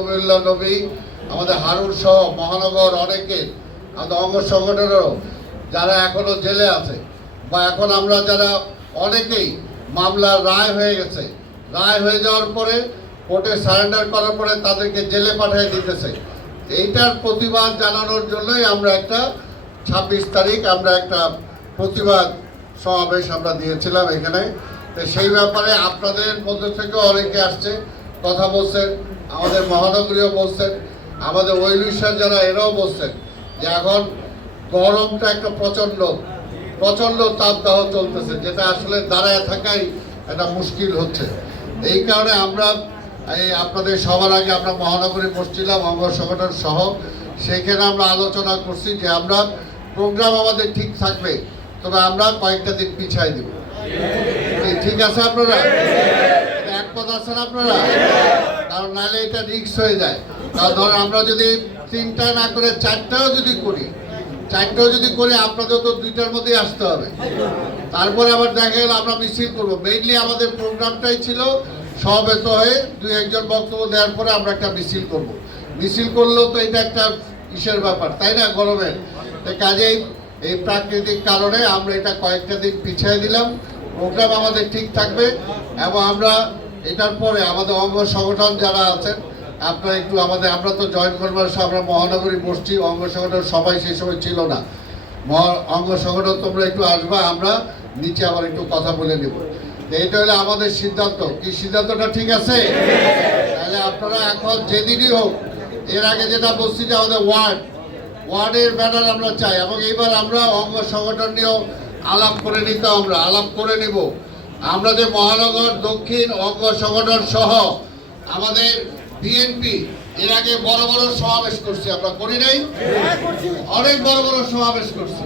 সৌমিল্লা নবী আমাদের হারুর সহ মহানগর অনেকে আমাদের অঙ্গ সংগঠনেরও যারা এখনও জেলে আছে বা এখন আমরা যারা অনেকেই মামলা রায় হয়ে গেছে রায় হয়ে যাওয়ার পরে কোর্টে সারেন্ডার করার পরে তাদেরকে জেলে পাঠিয়ে দিতেছে এইটার প্রতিবাদ জানানোর জন্যই আমরা একটা ছাব্বিশ তারিখ আমরা একটা প্রতিবাদ সমাবেশ আমরা দিয়েছিলাম এখানে সেই ব্যাপারে আপনাদের মধ্যে থেকে অনেকে আসছে কথা বলছেন আমাদের মহানগরীও বলছেন আমাদের ওয়েলুইশার যারা এরাও বলছেন যে এখন গরমটা একটা প্রচণ্ড প্রচণ্ড তাপদাহ চলতেছে যেটা আসলে দাঁড়ায় থাকাই একটা মুশকিল হচ্ছে এই কারণে আমরা এই আপনাদের সবার আগে আমরা মহানগরী পশ্চিলাম মঙ্গল সংগঠন সহ সেখানে আমরা আলোচনা করছি যে আমরা প্রোগ্রাম আমাদের ঠিক থাকবে তবে আমরা কয়েকটা দিন পিছাই দেব ঠিক আছে আপনারা কথা আছেন আপনারা কারণ নাহলে এটা রিক্স হয়ে যায় কারণ ধরেন আমরা যদি তিনটা না করে চারটাও যদি করি চারটাও যদি করি আপনাদের তো দুইটার মধ্যেই আসতে হবে তারপরে আবার দেখা গেল আমরা মিছিল করবো মেইনলি আমাদের প্রোগ্রামটাই ছিল সমাবেত হয়ে দুই একজন বক্তব্য দেওয়ার পরে আমরা একটা মিছিল করব। মিছিল করলেও তো এটা একটা ইসের ব্যাপার তাই না গরমের কাজেই এই প্রাকৃতিক কারণে আমরা এটা কয়েকটা দিন পিছিয়ে দিলাম প্রোগ্রাম আমাদের ঠিক থাকবে এবং আমরা এটার পরে আমাদের অঙ্গ সংগঠন যারা আছেন আপনারা একটু আমাদের আমরা তো জয়েন করবার আমরা মহানগরী বসছি অঙ্গ সংগঠন সবাই সেই সময় ছিল না অঙ্গ সংগঠন তোমরা একটু আসবা আমরা নিচে আবার একটু কথা বলে নেব এইটা হলে আমাদের সিদ্ধান্ত কি সিদ্ধান্তটা ঠিক আছে তাহলে আপনারা এখন যেদিনই হোক এর আগে যেটা বলছি যে আমাদের ওয়ার্ড ওয়ার্ডের ব্যানার আমরা চাই এবং এইবার আমরা অঙ্গ সংগঠন নিয়েও আলাপ করে নিতে আমরা আলাপ করে নেবো আমরা যে মহানগর দক্ষিণ অঙ্গ সংগঠন সহ আমাদের বিএনপি এর আগে বড় বড় সমাবেশ করছি আমরা করি নাই হ্যাঁ, অনেক বড় বড় সমাবেশ করছি